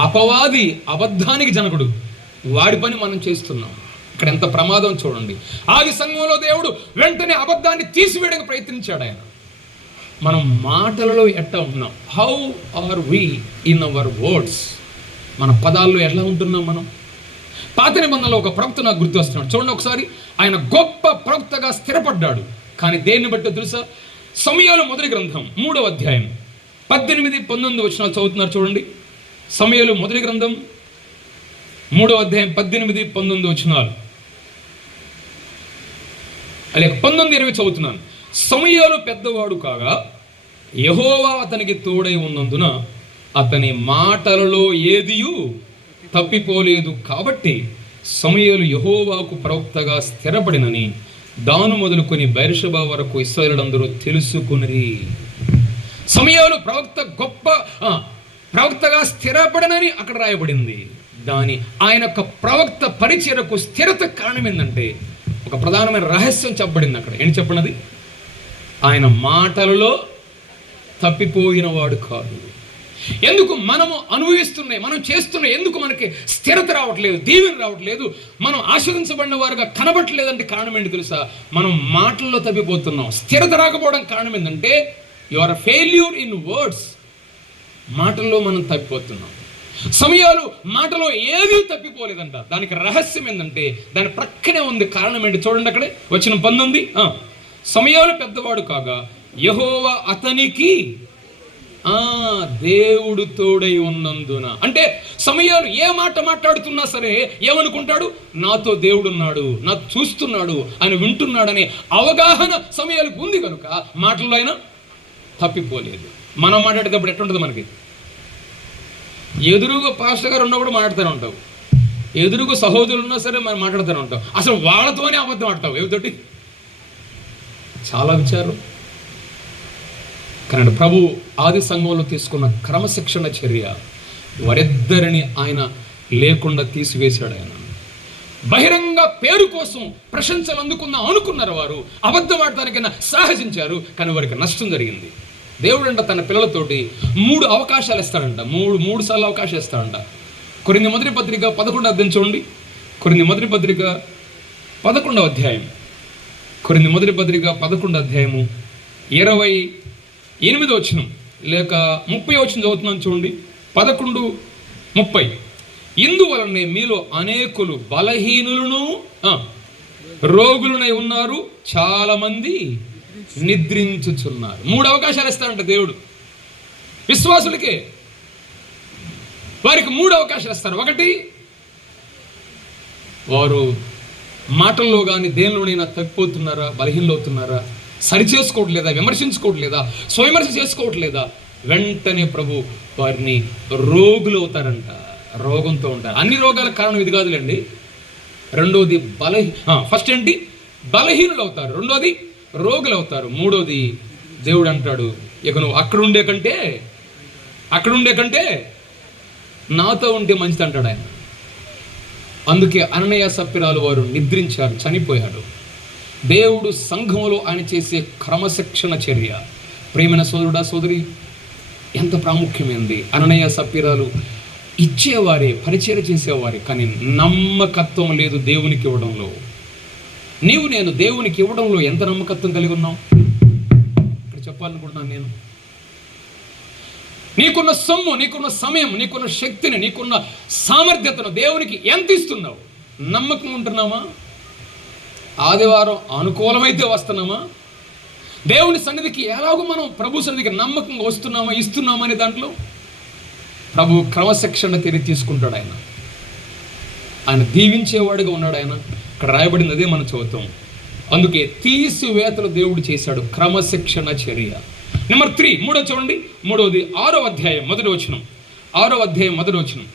అపవాది అబద్ధానికి జనకుడు, వాడి పని మనం చేస్తున్నాం. ఇక్కడ ఎంత ప్రమాదం చూడండి. ఆది సంఘంలో దేవుడు వెంటనే అబద్ధాన్ని తీసివేయడానికి ప్రయత్నించాడు. ఆయన మనం మాటలలో ఎట్లా ఉంటున్నాం? How are we in our words? మన పదాల్లో ఎట్లా ఉంటున్నాం మనం? పాత నిబంధనలో ఒక ప్రవక్త నాకు గుర్తు వస్తున్నాడు. చూడండి ఒకసారి. ఆయన గొప్ప ప్రవక్తగా స్థిరపడ్డాడు. కానీ దేన్ని బట్టి తెలుసా? సమూయేలు మొదటి గ్రంథం 3వ అధ్యాయం 18-19 వచనాలు చదువుతున్నారు చూడండి. సమూయేలు మొదటి గ్రంథం 3వ అధ్యాయం 18-19 వచనాలు, అలాగే 19-20 చదువుతున్నాను. సమూయేలు పెద్దవాడు కాగా యెహోవా అతనికి తోడై ఉన్నందున అతని మాటలలో ఏదియూ తప్పిపోలేదు. కాబట్టి సమూయేలు యెహోవాకు ప్రవక్తగా స్థిరపడినని దాను మొదలుకొని బెర్షెబా వరకు ఇశ్రాయేలులందరూ తెలుసుకుని. సమూయేలు గొప్ప ప్రవక్తగా స్థిరపడినని అక్కడ రాయబడింది. ఆయన యొక్క ప్రవక్త పరిచర్యకు స్థిరత కారణం ఏంటంటే ఒక ప్రధానమైన రహస్యం చెప్పబడింది అక్కడ. ఏంటి చెప్పినది? ఆయన మాటలలో తప్పిపోయిన వాడు కాదు. ఎందుకు మనము అనుభవిస్తున్నాయి, మనం చేస్తున్నాయి, ఎందుకు మనకి స్థిరత రావట్లేదు, దీవెన రావట్లేదు, మనం ఆశీర్వదించబడిన వారుగా కనబట్టలేదంటే కారణం ఏంటి తెలుసా? మనం మాటల్లో తప్పిపోతున్నాం. స్థిరత రాకపోవడం కారణం ఏంటంటే you are a failure in words. మాటల్లో మనం తప్పిపోతున్నాం. సమయాలు మాటలో ఏది తప్పిపోలేదంట. దానికి రహస్యం ఏంటంటే దాని ప్రక్కనే ఉంది. కారణం ఏంటి చూడండి. అక్కడే వచనం 19. సమయాలు పెద్దవాడు కాగా యెహోవా అతనికి దేవుడు తోడై ఉన్నందున. అంటే సమయాలు ఏ మాట మాట్లాడుతున్నా సరే ఏమనుకుంటాడు? నాతో దేవుడు ఉన్నాడు, నాకు చూస్తున్నాడు, ఆయన వింటున్నాడనే అవగాహన సమయాలకు ఉంది కనుక మాటల్లో అయినా తప్పిపోలేదు. మనం మాట్లాడేటప్పుడు ఎట్లుంటుంది? మనకి ఎదురుగా పాస్టర్ గారు ఉన్నప్పుడు మాట్లాడుతూనే ఉంటావు, ఎదురుగా సహోదరులు ఉన్నా సరే మనం మాట్లాడుతూనే ఉంటాం. అసలు వాళ్ళతోనే అబద్ధం ఆడతావు. ఏమితోటి? చాలా విచారం. కానీ ప్రభు ఆది సంఘంలో తీసుకున్న క్రమశిక్షణ చర్య వారిద్దరిని ఆయన లేకుండా తీసివేశాడు. ఆయన బహిరంగ పేరు కోసం ప్రశంసలు అనుకున్నారు. వారు అబద్ధం ఆడటానికైనా సాహసించారు, కానీ వారికి నష్టం జరిగింది. దేవుడంట తన పిల్లలతోటి 3 అవకాశాలు ఇస్తాడంట. మూడు సార్లు అవకాశం ఇస్తాడంట. కొరింథీ మొదటి పత్రిక 11వ అధ్యాయం చూడండి. కొరింథీ మొదటి పత్రిక 11వ అధ్యాయం, కొరింథీ మొదటి పత్రిక 11వ అధ్యాయము 28వ వచనం లేక 30వ వచనం చదువుతున్నాను చూడండి. 11:30. ఇందువలనే మీలో అనేకులు బలహీనులను రోగులనై ఉన్నారు, చాలా మంది నిద్రించుచున్నారు. 3 అవకాశాలు ఇస్తాడంట దేవుడు విశ్వాసులకే. వారికి 3 అవకాశాలు ఇస్తారు. 1, వారు మాటల్లో కానీ దేనిలోనైనా తప్పిపోతున్నారా, బలహీనవుతున్నారా, సరి చేసుకోవట్లేదా, విమర్శించుకోవట్లేదా, స్వవిమర్శ చేసుకోవట్లేదా, వెంటనే ప్రభు వారిని రోగులు అవుతారంట. రోగంతో ఉంటారు. అన్ని రోగాలకు కారణం ఇది కాదులేండి. రెండోది ఫస్ట్ ఏంటి? బలహీనులు అవుతారు. రెండోది రోగులు అవుతారు. మూడోది దేవుడు అంటాడు, ఇక నువ్వు అక్కడుండే కంటే నాతో ఉంటే మంచిది అంటాడు ఆయన. అందుకే అననీయ సప్పిరాలు వారు నిద్రించారు, చనిపోయారు. దేవుడు సంఘంలో ఆయన చేసే క్రమశిక్షణ చర్య. ప్రేమైన సోదరుడా సోదరి, ఎంత ప్రాముఖ్యమైనది. అననీయ సప్పీరాలు ఇచ్చేవారే, పరిచయం చేసేవారే, కానీ నమ్మకత్వం లేదు దేవునికి ఇవ్వడంలో. నేను దేవునికి ఇవ్వడంలో ఎంత నమ్మకత్వం కలిగి ఉన్నావు? ఇక్కడ చెప్పాలనుకుంటున్నాను నేను. నీకున్న సొమ్ము, నీకున్న సమయం, నీకున్న శక్తిని, నీకున్న సామర్థ్యతను దేవునికి ఎంత ఇస్తున్నావు? నమ్మకం ఉంటున్నామా? ఆదివారం అనుకూలమైతే వస్తున్నామా? దేవుని సన్నిధికి ఎలాగో మనం ప్రభు సన్నిధికి నమ్మకంగా వస్తున్నామా, ఇస్తున్నామా అనే దాంట్లో ప్రభు క్రమశిక్షణ తీసుకుంటాడు. ఆయన దీవించేవాడుగా ఉన్నాడు. ఆయన ఇక్కడ రాయబడింది అదే మనం చదువుతాం. అందుకే తీసివేతలు దేవుడు చేశాడు, క్రమశిక్షణ చర్య. నెంబర్ 3, మూడో చూడండి, మూడవది 6వ అధ్యాయం 1వ వచనం. 6వ అధ్యాయం 1వ వచనం,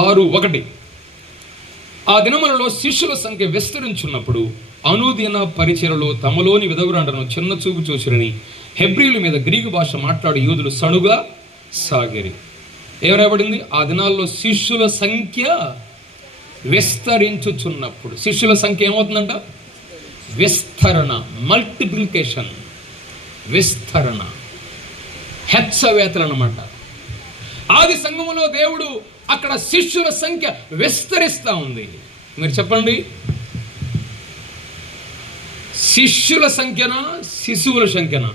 6:1. ఆ దినములలో శిష్యుల సంఖ్య విస్తరించున్నప్పుడు అనుదిన పరిచయలో తమలోని విధవరాండను చిన్న చూపు చూసిరని హెబ్రీల మీద గ్రీకు భాష మాట్లాడు యూదులు సణుగా సాగిరి. ఏం రాయబడింది? ఆ దినాల్లో శిష్యుల సంఖ్య విస్తరించుచున్నప్పుడు. శిష్యుల సంఖ్య ఏమవుతుందంట? విస్తరణ, మల్టిప్లికేషన్, విస్తరణ, హెచ్చవేతలు అన్నమాట. ఆది సంఘములో దేవుడు అక్కడ శిష్యుల సంఖ్య విస్తరిస్తూ ఉంది. మీరు చెప్పండి, శిష్యుల సంఖ్యనా శిశువుల సంఖ్యనా?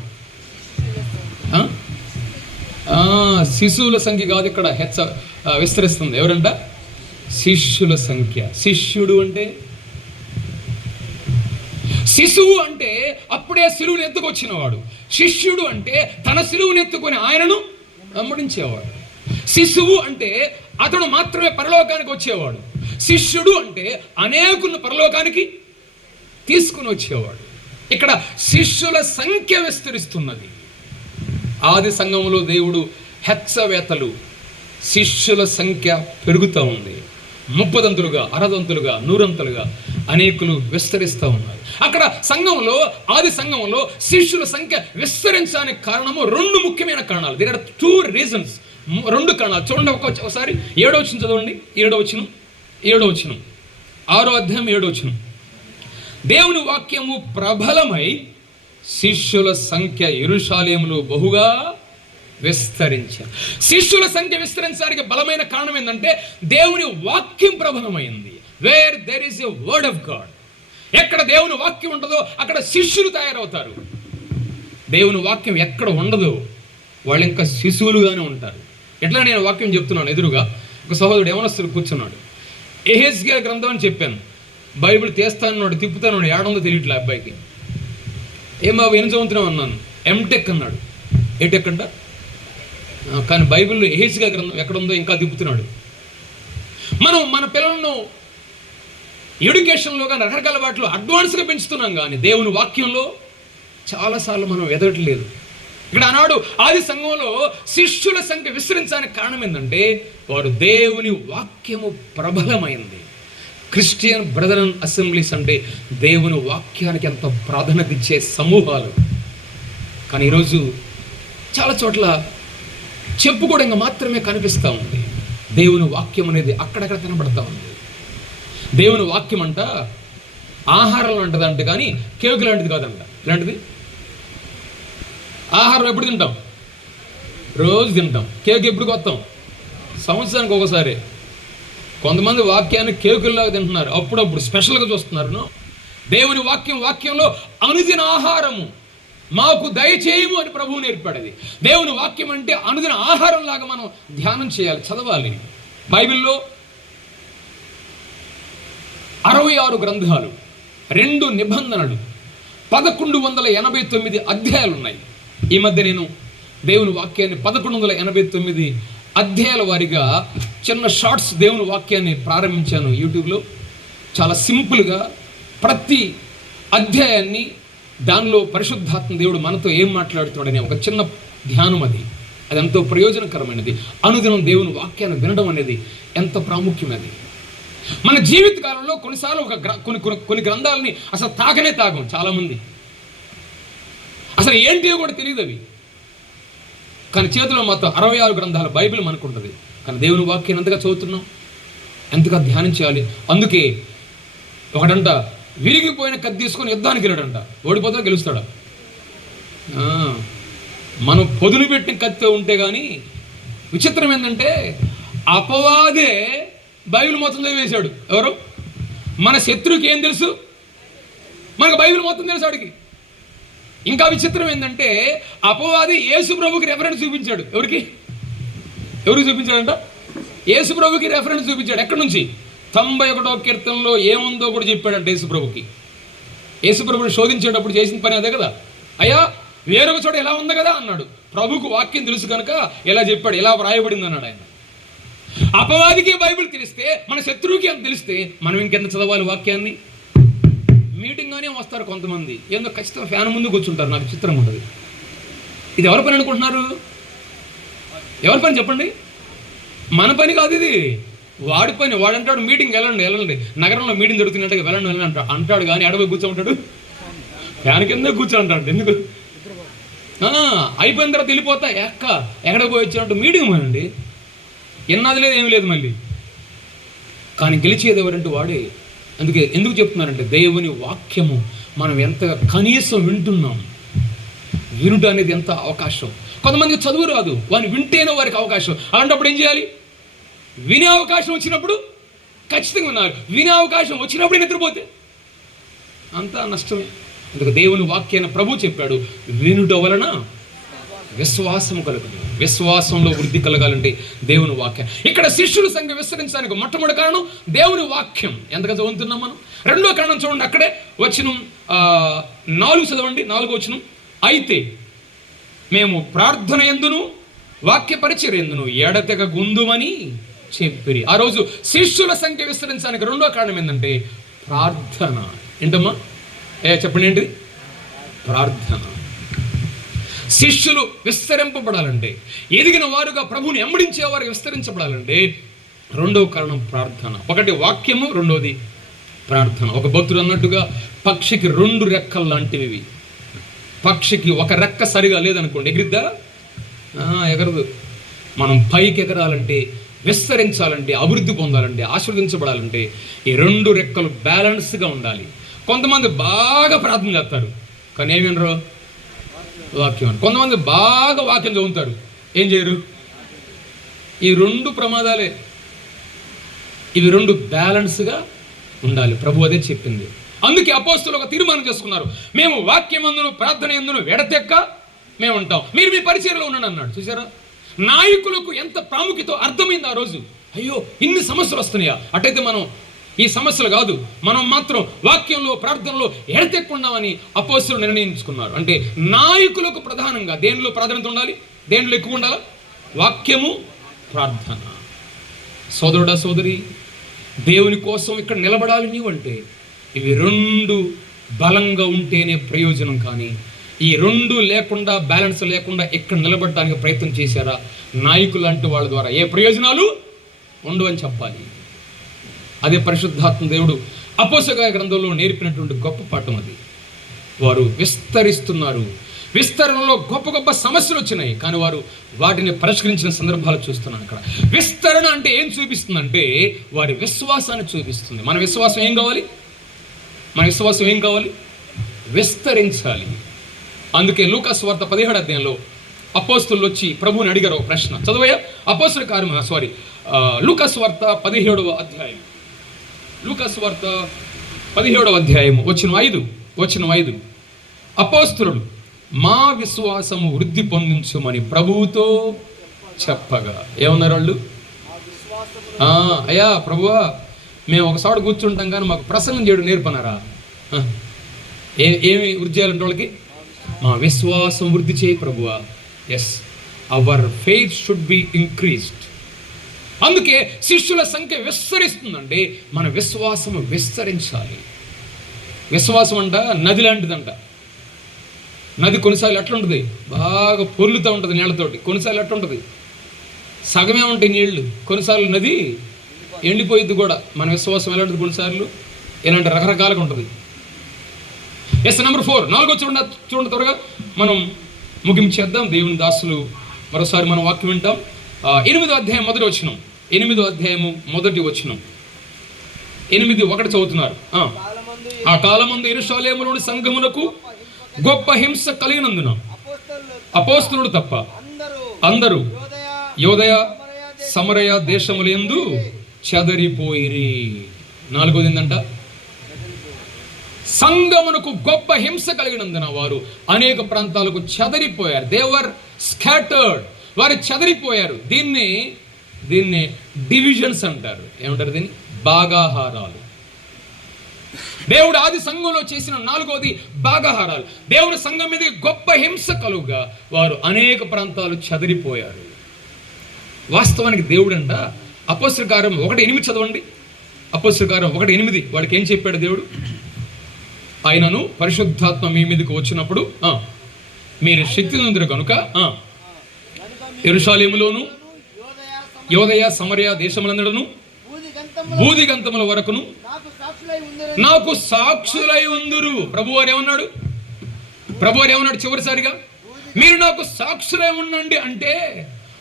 శిశువుల సంఖ్య కాదు, ఇక్కడ విస్తరిస్తుంది. ఎవరంట? శిష్యుల సంఖ్య. శిష్యుడు అంటే, శిశువు అంటే అప్పుడే సిలువుని ఎత్తుకొచ్చినవాడు. శిష్యుడు అంటే తన సిలువుని ఎత్తుకొని ఆయనను వెంబడించేవాడు. శిశువు అంటే అతడు మాత్రమే పరలోకానికి వచ్చేవాడు. శిష్యుడు అంటే అనేకులను పరలోకానికి తీసుకుని వచ్చేవాడు. ఇక్కడ శిష్యుల సంఖ్య విస్తరిస్తున్నది. ఆది సంఘంలో దేవుడు హెచ్చవేతలు, శిష్యుల సంఖ్య పెరుగుతూ ఉంది. 30దంతులుగా, 60దంతులుగా, 100దంతులుగా అనేకులు విస్తరిస్తూ ఉన్నారు. అక్కడ సంఘంలో, ఆది సంఘంలో శిష్యుల సంఖ్య విస్తరించడానికి కారణము 2 ముఖ్యమైన కారణాలు. There are 2 reasons. 2 కారణాలు. చూడండి ఒకసారి 7వ వచనం చదవండి. 7వ వచనం, 6వ అధ్యాయం 7వ వచనం. దేవుని వాక్యము ప్రబలమై శిష్యుల సంఖ్య యెరూషలేములో బహుగా విస్తరించారు. శిష్యుల సంఖ్య విస్తరించడానికి బలమైన కారణం ఏంటంటే దేవుని వాక్యం ప్రబలమైంది. Where there is a word of God, ఎక్కడ దేవుని వాక్యం ఉండదో అక్కడ శిష్యులు తయారవుతారు. దేవుని వాక్యం ఎక్కడ ఉండదో వాళ్ళు ఇంకా శిశువులుగానే ఉంటారు. ఎట్లా నేను వాక్యం చెప్తున్నాను, ఎదురుగా ఒక సహోదరుడు యవనస్తుడు కూర్చున్నాడు. యెహెజ్కేలు గ్రంథం అని చెప్పాను, బైబిల్ తీస్తానన్నాడు, తిప్పుతాను, ఏడుందో తెలియట్లే అబ్బాయికి. ఏం బాబు ఏం చదువుతున్నావు అన్నాను. ఎంటెక్ అన్నాడు. ఏటెక్ అంట, కానీ బైబిల్లో యెహెజ్కేలు గ్రంథం ఎక్కడుందో ఇంకా తిప్పుతున్నాడు. మనం మన పిల్లలను ఎడ్యుకేషన్లో కానీ రకరకాల వాటిలో అడ్వాన్స్గా పెంచుతున్నాం, కానీ దేవుని వాక్యంలో చాలాసార్లు మనం ఎదగట్లేదు. ఇక్కడ ఆనాడు ఆది సంఘంలో శిష్యుల సంఖ్య విస్తరించడానికి కారణం ఏంటంటే వారు దేవుని వాక్యము ప్రబలమైంది. క్రిస్టియన్ బ్రదరన్ అసెంబ్లీస్ అంటే దేవుని వాక్యానికి ఎంత ప్రాధాన్యత ఇచ్చే సమూహాలు. కానీ ఈరోజు చాలా చోట్ల చెప్పుకోవడంగా మాత్రమే కనిపిస్తూ ఉంది. దేవుని వాక్యం అనేది అక్కడక్కడ కనబడతా ఉంది. దేవుని వాక్యం అంట ఆహారం లాంటిదంట, కానీ కేకు లాంటిది కాదంట. ఇలాంటిది ఆహారం ఎప్పుడు తింటాం? రోజు తింటాం. కేక్ ఎప్పుడు కొత్తాం? సంవత్సరానికి ఒకసారి. కొంతమంది వాక్యాన్ని కేకుల్లాగా తింటున్నారు, అప్పుడప్పుడు స్పెషల్గా చూస్తున్నారు. దేవుని వాక్యంలో అనుదిన ఆహారము మాకు దయచేయము అని ప్రభువు నేర్పాడు. అది దేవుని వాక్యం అంటే అనుదిన ఆహారం లాగా మనం ధ్యానం చేయాలి, చదవాలి. బైబిల్లో 66 గ్రంథాలు, 2 నిబంధనలు, 1189 అధ్యాయాలు ఉన్నాయి. ఈ మధ్య నేను దేవుని వాక్యాన్ని 1189 అధ్యాయాల వారిగా చిన్న షార్ట్స్ దేవుని వాక్యాన్ని ప్రారంభించాను యూట్యూబ్లో. చాలా సింపుల్గా ప్రతి అధ్యాయాన్ని, దానిలో పరిశుద్ధాత్మ దేవుడు మనతో ఏం మాట్లాడుతాడనే ఒక చిన్న ధ్యానం. అది ఎంతో ప్రయోజనకరమైనది. అనుదినం దేవుని వాక్యాన్ని వినడం అనేది ఎంత ప్రాముఖ్యమైనది. మన జీవిత కాలంలో కొన్నిసార్లు కొన్ని గ్రంథాలని అసలు తాగం చాలామంది. అసలు ఏంటియో కూడా తెలియదు అవి. కానీ చేతిలో మొత్తం 66 గ్రంథాల బైబిల్ మనకు ఉంటుంది. కానీ దేవుని వాక్యాన్ని ఎంతగా చదువుతున్నాం, ఎంతగా ధ్యానం చేయాలి. అందుకే ఒకటంట విరిగిపోయిన కత్తి తీసుకొని యుద్ధానికి వెళ్ళాడంట. ఓడిపోతా గెలుస్తాడా? మనం పొదులు పెట్టిన కత్తి ఉంటే కానీ. విచిత్రం ఏంటంటే అపవాదే బైబిల్ మొత్తం చదివేశాడు. ఎవరు? మన శత్రువుకి ఏం తెలుసు? మనకు బైబిల్ మొత్తం తెలుసు వాడికి. ఇంకా విచిత్రం ఏంటంటే అపవాది యేసు ప్రభుకి రెఫరెన్స్ చూపించాడు. ఎవరికి చూపించాడంట? యేసు ప్రభుకి రెఫరెన్స్ చూపించాడు. ఎక్కడి నుంచి? 91వ కీర్తనలో ఏముందో కూడా చెప్పాడంట యేసు ప్రభుకి. యేసు ప్రభుని శోధించేటప్పుడు చేసిన పని అదే కదా. అయ్యా వేరొక చోట ఎలా ఉంది కదా అన్నాడు. ప్రభుకు వాక్యం తెలుసు కనుక ఎలా చెప్పాడు, ఎలా వ్రాయబడింది అన్నాడు ఆయన. అపవాదికి బైబిల్ తెలిస్తే, మన శత్రువుకి అని తెలిస్తే మనం ఇంకెంత చదవాలి వాక్యాన్ని? మీటింగ్గానే వస్తారు కొంతమంది, ఏందో ఖచ్చితంగా ఫ్యాన్ ముందు కూర్చుంటారు. నాకు చిత్రం ఉంటుంది. ఇది ఎవరి పని అనుకుంటున్నారు? ఎవరి పని చెప్పండి? మన పని కాదు ఇది, వాడి పని. వాడు అంటాడు మీటింగ్ వెళ్ళండి, నగరంలో మీటింగ్ జరుగుతున్నట్టుగా వెళ్ళండి అంటాడు కానీ అడవి కూర్చోంటాడు, ఫ్యాన్ కింద కూర్చోంటాడు. ఎందుకు? అయిపోయిన తర్వాత వెళ్ళిపోతా ఎక్కడ పోయి వచ్చినట్టు మీటింగ్ మనండి. ఎన్నది లేదు, ఏమి లేదు మళ్ళీ. కానీ గెలిచేది ఎవరంటే వాడే. ఎందుకు చెప్తున్నారంటే దేవుని వాక్యము మనం ఎంత కనీసం వింటున్నాం. వినుట అనేది ఎంత అవకాశం. కొంతమందికి చదువు రాదు, వారిని వింటేనే వారికి అవకాశం. అలాంటప్పుడు ఏం చేయాలి? వినే అవకాశం వచ్చినప్పుడు ఖచ్చితంగా ఉన్నారు. వినే అవకాశం వచ్చినప్పుడు నిద్రపోతే అంతా నష్టమే. అందుకు దేవుని వాక్యాన్ని ప్రభు చెప్పాడు, వినుట వలన విశ్వాసం కలుగుతుంది. విశ్వాసంలో వృద్ధి కలగాలంటే దేవుని వాక్యం. ఇక్కడ శిష్యుల సంఖ్య విస్తరించడానికి మొట్టమొదటి కారణం దేవుని వాక్యం. ఎంతగా చదువుతున్నాం మనం? రెండో కారణం చూడండి, అక్కడే వచనం 4 చదవండి. 4వ వచనం, అయితే మేము ప్రార్థన యందును వాక్య పరిచర్య యందును ఎడతెగ గుందుమని చెప్పిరి. ఆ రోజు శిష్యుల సంఖ్య విస్తరించడానికి రెండో కారణం ఏంటంటే ప్రార్థన. ఏంటమ్మా? చెప్పండి ఏంటి? ప్రార్థన. శిష్యులు విస్తరింపబడాలంటే, ఎదిగిన వారుగా ప్రభుని వెంబడించే వారు విస్తరించబడాలంటే రెండవ కారణం ప్రార్థన. ఒకటి వాక్యము, రెండోది ప్రార్థన. ఒక భక్తుడు అన్నట్టుగా పక్షికి 2 రెక్కలు లాంటివి. పక్షికి ఒక రెక్క సరిగా లేదనుకోండి, ఎగిరిద్దా? ఎగరదు. మనం పైకి ఎగరాలంటే, విస్తరించాలంటే, అభివృద్ధి పొందాలంటే, ఆశీర్వదించబడాలంటే ఈ 2 రెక్కలు బ్యాలెన్స్గా ఉండాలి. కొంతమంది బాగా ప్రార్థన చేస్తారు కానీ ఏమి వినరు? వాక్యం. కొంతమంది బాగా వాక్యం చదువుతారు, ఏం చేయరు? ఈ 2 ప్రమాదాలే. ఇవి 2 బ్యాలెన్స్గా ఉండాలి. ప్రభు అదే చెప్పింది. అందుకే అపోస్తలులు ఒక తీర్మానం చేసుకున్నారు, మేము వాక్యం అందును ప్రార్థన ఎందును ఎడతెక్క మేము ఉంటాం, మీరు మీ పరిచర్యలో ఉండండి అన్నాడు. చూసారా? నాయకులకు ఎంత ప్రాముఖ్యత అర్థమైంది ఆ రోజు. అయ్యో ఇన్ని సమస్యలు వస్తున్నాయా? అటైతే మనం ఈ సమస్యలు కాదు, మనం మాత్రం వాక్యంలో ప్రార్థనలో ఎడతెక్కుండామని అపోస్తలులు నిర్ణయించుకున్నారు. అంటే నాయకులకు ప్రధానంగా దేనిలో ప్రాధాన్యత ఉండాలి? దేనిలో ఎక్కువ ఉండాలా? వాక్యము, ప్రార్థన. సోదరుడా సోదరి, దేవుని కోసం ఇక్కడ నిలబడాలి నీవంటే ఇవి 2 బలంగా ఉంటేనే ప్రయోజనం. కానీ ఈ 2 లేకుండా, బ్యాలెన్స్ లేకుండా ఇక్కడ నిలబడడానికి ప్రయత్నం చేశారా నాయకులు అంటే వాళ్ళ ద్వారా ఏ ప్రయోజనాలు ఉండవు అని చెప్పాలి. అదే పరిశుద్ధాత్మ దేవుడు అపోస్తల గ్రంథంలో నేర్పినటువంటి గొప్ప పాఠం అది. వారు విస్తరిస్తున్నారు. విస్తరణలో గొప్ప గొప్ప సమస్యలు వచ్చినాయి కానీ వారు వాటిని పరిష్కరించిన సందర్భాలు చూస్తున్నాను. అక్కడ విస్తరణ అంటే ఏం చూపిస్తుందంటే వారి విశ్వాసాన్ని చూపిస్తుంది. మన విశ్వాసం ఏం కావాలి? విస్తరించాలి. అందుకే లూకా సువార్త 17వ అధ్యాయంలో అపోస్తలులు వచ్చి ప్రభువుని అడిగారు ఒక ప్రశ్న. చదవయ్యా అపోస్తల కార్యము లూకా సువార్త 17వ అధ్యాయం. లూకా సువార్త 17వ అధ్యాయం వచనం 5. అపోస్తలులు మా విశ్వాసము వృద్ధి పొందించుమని ప్రభువుతో చెప్పగా ఏమన్నారు వాళ్ళు? అయ్యా ప్రభువా, మేము ఒకసారి కూర్చుంటాం కానీ మాకు ప్రసంగం చేయడం నేర్పన్నారా? ఏమి వృద్ధి చేయాలంటే వాళ్ళకి? మా విశ్వాసం వృద్ధి చేయి ప్రభువా. Yes, our faith should be increased. అందుకే శిష్యుల సంఖ్య విస్తరిస్తుందంటే మన విశ్వాసం విస్తరించాలి. విశ్వాసం అంట నది లాంటిదంట. నది కొన్నిసార్లు ఎట్లుంటుంది? బాగా పొర్లుతూ ఉంటుంది నీళ్ళతోటి. కొన్నిసార్లు ఎట్లుంటుంది? సగమే ఉంటాయి నీళ్లు. కొన్నిసార్లు నది ఎండిపోయిద్ది కూడా. మన విశ్వాసం ఎలాంటిది? కొన్నిసార్లు ఇలాంటి రకరకాలుగా ఉంటుంది. నెంబర్ 4 4 చూడండి త్వరగా మనం ముగించేద్దాం. దేవుని దాసులు మరోసారి మనం వాక్యం వింటాం. 8వ అధ్యాయం మొదటి వచనం. 8వ అధ్యాయము మొదటి వచనం. 8:1 చదువుతున్నారు. కాలమందు ఆ కాలమందు యెరూషలేములోని సంఘములకు గొప్ప హింస కలిగినందున అపోస్తలుడు తప్ప అందరూ యోదయ సమరయ దేశములందు చెదరిపోయిరి. నాలుగోది ఏంటంట? సంఘమునకు గొప్ప హింస కలిగినందున వారు అనేక ప్రాంతాలకు చెదరిపోయారు. They were scattered. వారు చెదరిపోయారు. దీన్ని డివిజన్స్ అంటారు. ఏమంటారు దీన్ని? భాగాహారాలు. దేవుడు ఆది సంఘంలో చేసిన నాలుగోది భాగాహారాలు. దేవుడు సంఘం మీద గొప్ప హింస కలుగుగా వారు అనేక ప్రాంతాలు చెదరిపోయారు. వాస్తవానికి దేవుడంట అపోస్తలుల కార్యం 1:8 చదవండి. అపోస్తలుల కార్యం 1:8 వాడికి ఏం చెప్పాడు దేవుడు? ఆయనను పరిశుద్ధాత్మ మీ మీదకి వచ్చినప్పుడు మీరు శక్తి నొందిరు కనుక యెరూషలేములోను యోదయ సమరయ దేశములందరూ భూదిగంతముల వరకును నాకు సాక్షులై ఉందురు. ప్రభువారు ఏమన్నాడు? చివరిసారిగా మీరు నాకు సాక్షులై ఉండండి అంటే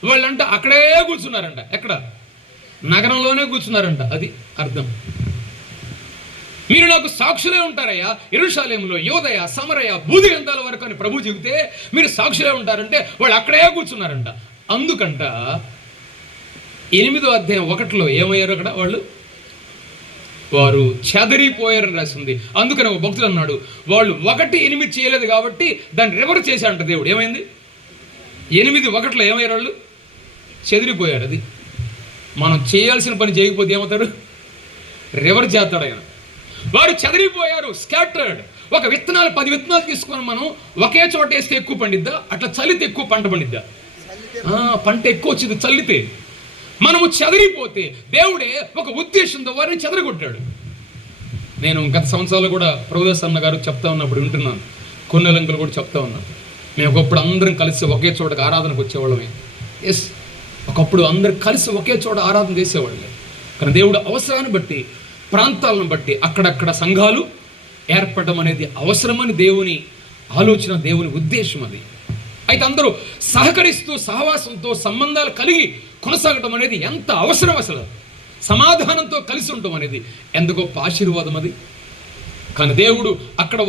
వాళ్ళంట అక్కడే కూర్చున్నారంట. ఎక్కడ? నగరంలోనే కూర్చున్నారంట. అది అర్థం. మీరు నాకు సాక్షులే ఉంటారయ్యా యెరూషలేములో యోదయ సమరయ భూదిగంతాల వరకు అని ప్రభు చెబితే మీరు సాక్షులే ఉంటారంటే వాళ్ళు అక్కడే కూర్చున్నారంట. అందుకంట 8వ అధ్యాయం 1లో ఏమయ్యారు? అక్కడ వారు చెదరిపోయారని రాసింది. అందుకని ఒక భక్తుడు అన్నాడు, వాళ్ళు 1:8 చేయలేదు కాబట్టి దాన్ని రివర్స్ చేశాడంట దేవుడు. ఏమైంది? 8:1లో ఏమయ్యారు? వాళ్ళు చెదిరిపోయారు. అది మనం చేయాల్సిన పని చేయకపోతే ఏమవుతారు? రివర్స్ చేస్తాడు ఆయన. వారు చెదిరిపోయారు, స్కాటర్డ్. ఒక 10 విత్తనాలు తీసుకొని మనం ఒకే చోట వేస్తే ఎక్కువ పండిద్దా? అట్లా చల్లితే ఎక్కువ పంట పండిద్దా? పంట ఎక్కువ వచ్చింది చల్లితే. మనము చెదిరిపోతే దేవుడే ఒక ఉద్దేశంతో వారిని చెదరగొట్టాడు. నేను గత సంవత్సరాలు కూడా ప్రభుదాస్ అన్న గారు చెప్తా ఉన్నప్పుడు వింటున్నాను, కొన్నెలంకలు కూడా చెప్తా ఉన్నాను. మేము ఒకప్పుడు అందరం కలిసి ఒకే చోటకి ఆరాధనకు వచ్చేవాళ్ళమే. ఎస్, ఒకప్పుడు అందరం కలిసి ఒకే చోట ఆరాధన చేసేవాళ్ళే. కానీ దేవుడు అవసరాన్ని బట్టి, ప్రాంతాలను బట్టి అక్కడక్కడ సంఘాలు ఏర్పడడం అనేది అవసరమని దేవుని ఆలోచన, దేవుని ఉద్దేశం అది. అయితే అందరూ సహకరిస్తూ సహవాసంతో సంబంధాలు కలిగి కొనసాగటం అనేది ఎంత అవసరం. అసలు సమాధానంతో కలిసి ఉండటం అనేది ఎంత గొప్ప ఆశీర్వాదం అది. కానీ దేవుడు అక్కడ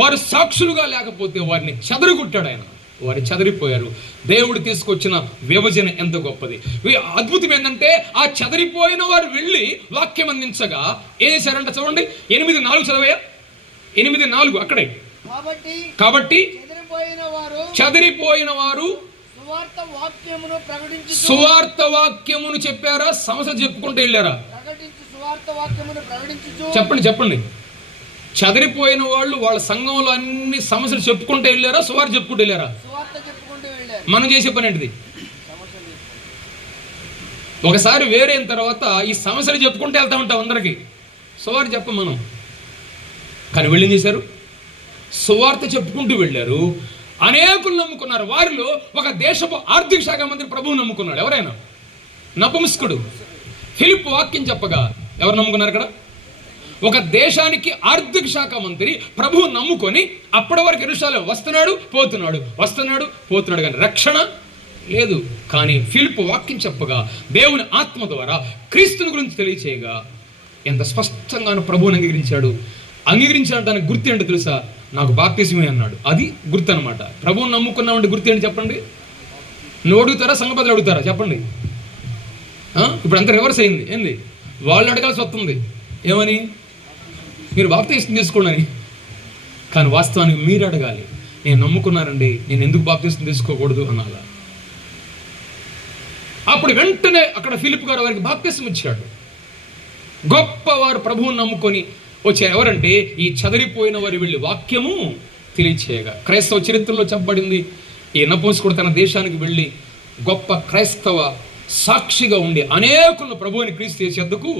వారు సాక్షులుగా లేకపోతే వారిని చెదరగొట్టాడు ఆయన. వారు చెదరిపోయారు. దేవుడు తీసుకొచ్చిన విభజన ఎంత గొప్పది. అద్భుతం ఏంటంటే ఆ చెదరిపోయిన వారు వెళ్ళి వాక్యం అందించగా ఏం చేశారంట? చూడండి 8:4 చదవయ్యా. 8:4 అక్కడే. కాబట్టి చెదరిపోయిన వారు సువార్త వాక్యమును చెప్పారా? సమస్య చెప్పుకుంటూ వెళ్ళారా? చెప్పండి. చెదరిపోయిన వాళ్ళు వాళ్ళ సంఘంలో అన్ని సమస్యలు చెప్పుకుంటూ వెళ్ళారా? సువార్త చెప్పుకుంటూ వెళ్ళారా? మనం చేసే పని ఏంటిది? ఒకసారి వేరైన తర్వాత ఈ సమస్యలు చెప్పుకుంటూ వెళ్తా ఉంటాం అందరికి. సువార్త చెప్పం మనం. కానీ వీళ్ళు ఏం చేశారు? సువార్త చెప్పుకుంటూ వెళ్ళారు. అనేకులు నమ్ముకున్నారు. వారిలో ఒక దేశపు ఆర్థిక శాఖ మంత్రి ప్రభువు నమ్ముకున్నాడు. ఎవరైనా? నపుంసకుడు ఫిలిప్ వాక్యం చెప్పగా ఎవరు నమ్ముకున్నారు? అక్కడ ఒక దేశానికి ఆర్థిక శాఖ మంత్రి ప్రభువు నమ్ముకొని అప్పటి వరకు యెరూషలేము వస్తున్నాడు పోతున్నాడు కానీ రక్షణ లేదు. కానీ ఫిలిప్ వాక్యం చెప్పగా దేవుని ఆత్మ ద్వారా క్రీస్తుని గురించి తెలియచేయగా ఎంత స్పష్టంగానూ ప్రభువుని అంగీకరించాడు. గుర్తు ఏంటో తెలుసా? నాకు బాప్తిజమే అన్నాడు. అది గుర్తు అనమాట. ప్రభువుని నమ్ముకున్నామంటే గుర్తు ఏంటి చెప్పండి? నువ్వు అడుగుతారా? సంఘపతులు అడుగుతారా? చెప్పండి. ఇప్పుడు అంత రివర్స్ అయింది. ఏంది? వాళ్ళు అడగాల్సి వస్తుంది. ఏమని? మీరు బాప్తిజం తీసుకోండి అని. కానీ వాస్తవానికి మీరు అడగాలి, నేను నమ్ముకున్నానండి, నేను ఎందుకు బాప్తిజం తీసుకోకూడదు అనాలా. అప్పుడు వెంటనే అక్కడ ఫిలిప్ గారు వారికి బాప్తిజం ఇచ్చాడు. గొప్పవారు ప్రభువుని నమ్ముకొని వచ్చారు. ఎవరంటే ఈ చెదరిపోయిన వారు వెళ్ళి వాక్యము తెలియచేయగా. క్రైస్తవ చరిత్రలో చెప్పబడింది, ఈ నపుంసకుడు తన దేశానికి వెళ్ళి గొప్ప క్రైస్తవ సాక్షిగా ఉండి అనేకులను ప్రభువుని క్రీస్తు చేసేందుకు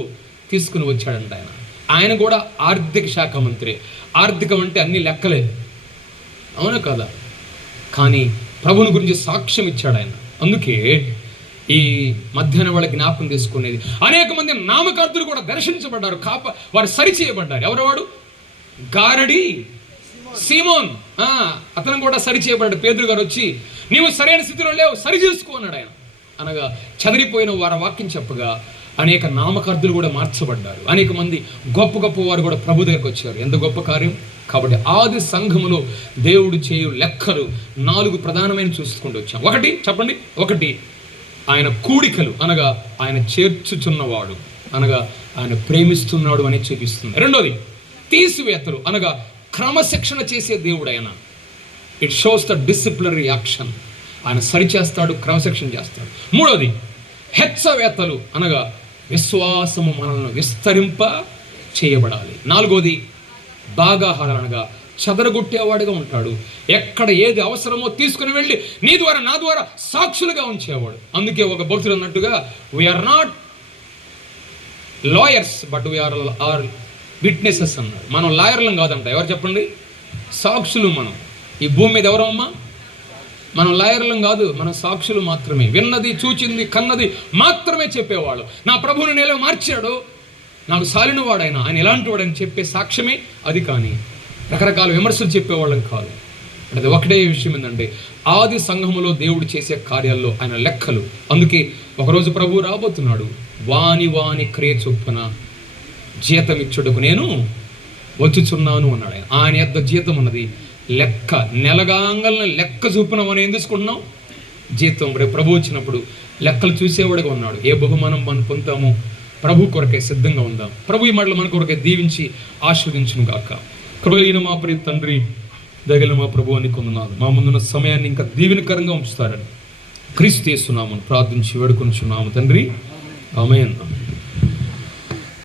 తీసుకుని వచ్చాడంట. ఆయన కూడా ఆర్థిక శాఖ మంత్రి. ఆర్థికం అంటే అన్ని లెక్కలేదు, అవునా కదా? కానీ ప్రభువుని గురించి సాక్ష్యం ఇచ్చాడు ఆయన. అందుకే ఈ మధ్యాహ్నం వాళ్ళ జ్ఞాపకం తీసుకునేది. అనేక మంది నామకార్థులు కూడా దర్శించబడ్డారు, వారు సరిచేయబడ్డారు. ఎవరు? గారడి సీమోన్. అతను కూడా సరిచేయబడ్డాడు. పేతురు గారు వచ్చి నీవు సరైన స్థితిలో లేవు, సరి చేసుకో అన్నాడు ఆయన. అనగా చెదిరిపోయిన వారి వాక్యం చెప్పగా అనేక నామకార్థులు కూడా మార్చబడ్డారు. అనేక మంది గొప్ప గొప్ప వారు కూడా ప్రభు దగ్గరకు వచ్చారు. ఎంత గొప్ప కార్యం! కాబట్టి ఆది సంఘములో దేవుడు చేయు లెక్కలు 4 ప్రధానమైన చూసుకుంటూ వచ్చాం. ఒకటి చెప్పండి. ఒకటి, ఆయన కూడికలు అనగా ఆయన చేర్చుచున్నవాడు, అనగా ఆయన ప్రేమిస్తున్నాడు అని చూపిస్తుంది. రెండోది, తీసివేతలు అనగా క్రమశిక్షణ చేసే దేవుడు ఆయన. It shows the disciplinary action. ఆయన సరిచేస్తాడు, క్రమశిక్షణ చేస్తాడు. మూడోది, హెచ్చవేతలు అనగా విశ్వాసము మనల్ని విస్తరింప చేయబడాలి. నాలుగోది, భాగాహారాలు అనగా చెదరగొట్టేవాడుగా ఉంటాడు. ఎక్కడ ఏది అవసరమో తీసుకుని వెళ్ళి నీ ద్వారా నా ద్వారా సాక్షులుగా ఉంచేవాడు. అందుకే ఒక భక్తుడు అన్నట్టుగా, we are not lawyers but we are witnesses అన్నాడు. మనం లాయర్లం కాదంట. ఎవరు చెప్పండి? సాక్షులు. మనం ఈ భూమి మీద ఎవరమ్మా? మనం లాయర్లం కాదు, మనం సాక్షులు మాత్రమే. విన్నది, చూచింది, కన్నది మాత్రమే చెప్పేవాళ్ళు. నా ప్రభువుని నేల మార్చాడు, నాకు సాలిన వాడైనా, ఆయన ఎలాంటి వాడని చెప్పే సాక్ష్యమే అది. కానీ రకరకాల విమర్శలు చెప్పేవాళ్ళం కాదు. అది ఒకటే విషయం ఏంటంటే, ఆది సంఘములో దేవుడు చేసే కార్యాల్లో ఆయన లెక్కలు. అందుకే ఒకరోజు ప్రభువు రాబోతున్నాడు. వాని వాని క్రియ చొప్పున జీతం ఇచ్చుటకు నేను వచ్చుచున్నాను అన్నాడు. ఆయన యొద్ద జీతం ఉన్నది. లెక్క నెలగాంగల్ని లెక్క చూపున మనం ఏం తీసుకుంటున్నాం? జీతం. రేపు ప్రభు వచ్చినప్పుడు లెక్కలు చూసేవాడుగా ఉన్నాడు. ఏ బహుమానం మనం పొందుతామో ప్రభు కొరకే సిద్ధంగా ఉందాం. ప్రభు ఈ మాటలు మన కొరకే దీవించి ఆశీర్వదించును గాక. కృపగలిగిన మా ప్రియ తండ్రి, దయగలిగిన మా ప్రభు అని కొందనాలు. మా ముందున్న సమయాన్ని ఇంకా దీవెనకరంగా ఉంచుతారని క్రీస్తు యేసు నామమున ప్రార్థించి వేడుకొనుచున్నాము తండ్రి. ఆమేన్.